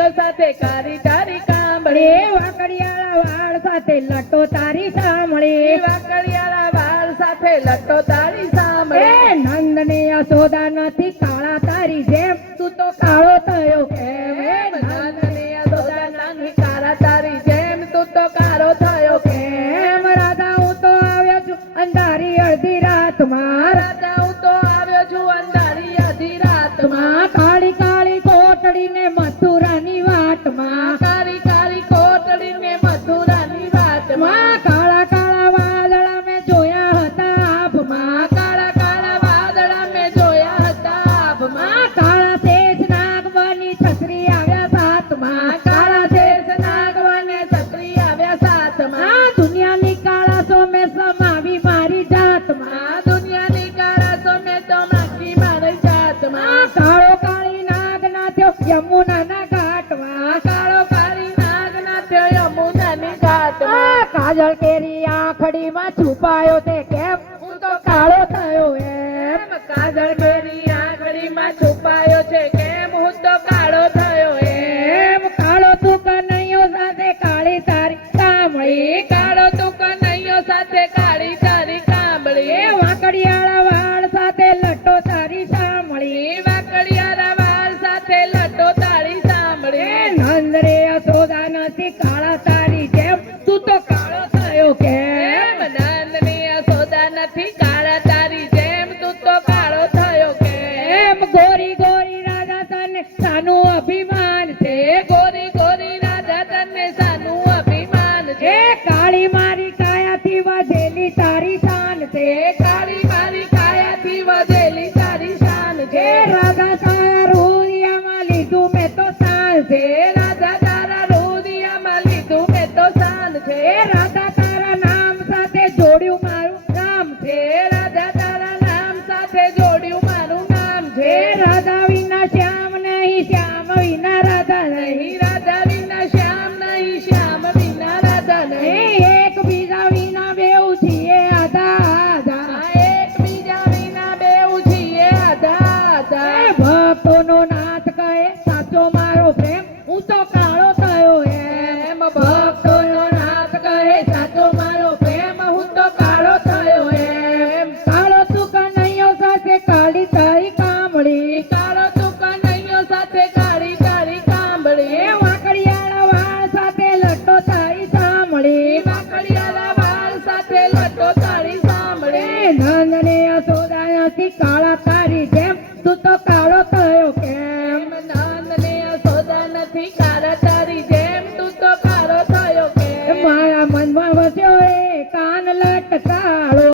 વાડીઓ સાથે કારી તારી કામળે વાકડિયાળા વાળ સાથે લટો તારી સાંભળે. વાકડિયાળા વાળ સાથે લટો તારી સાંભળે. નંદની યશોદા નથી કાળો થયો કેમ? નથી કાળા તારી જેમ. તું તો કાળો થયો કેમ? રાધા અંધારી અડધી રાતમાં. યમુનાના ઘાટમાં કાળો કાળી નાગ નાચે યમુના ની ઘાટમાં કાજળ કેરી આંખડીમાં છુપાયો તે કેમ? હું તો કાળો થયો એમ કાજળ ગોરી ગોરી રાધા તને સાનું અભિમાન છે. ગોરી ગોરી રાધા તને સાનું અભિમાન છે. કાળી મારી કાયાથી વધેલી તારી શાન છે. કાળી મારી કાયાથી વધેલી તારી શાન છે. રાધા તારા રોહિયામાં લીધું મેં તો શાન છે. રાધા તારા રોહિયામાં લીધું મેં તો શાન છે. રાધા તારા નામ સાથે જોડ્યું મારું નામ છે. રાધા તારા નામ સાથે જોડ્યું তনু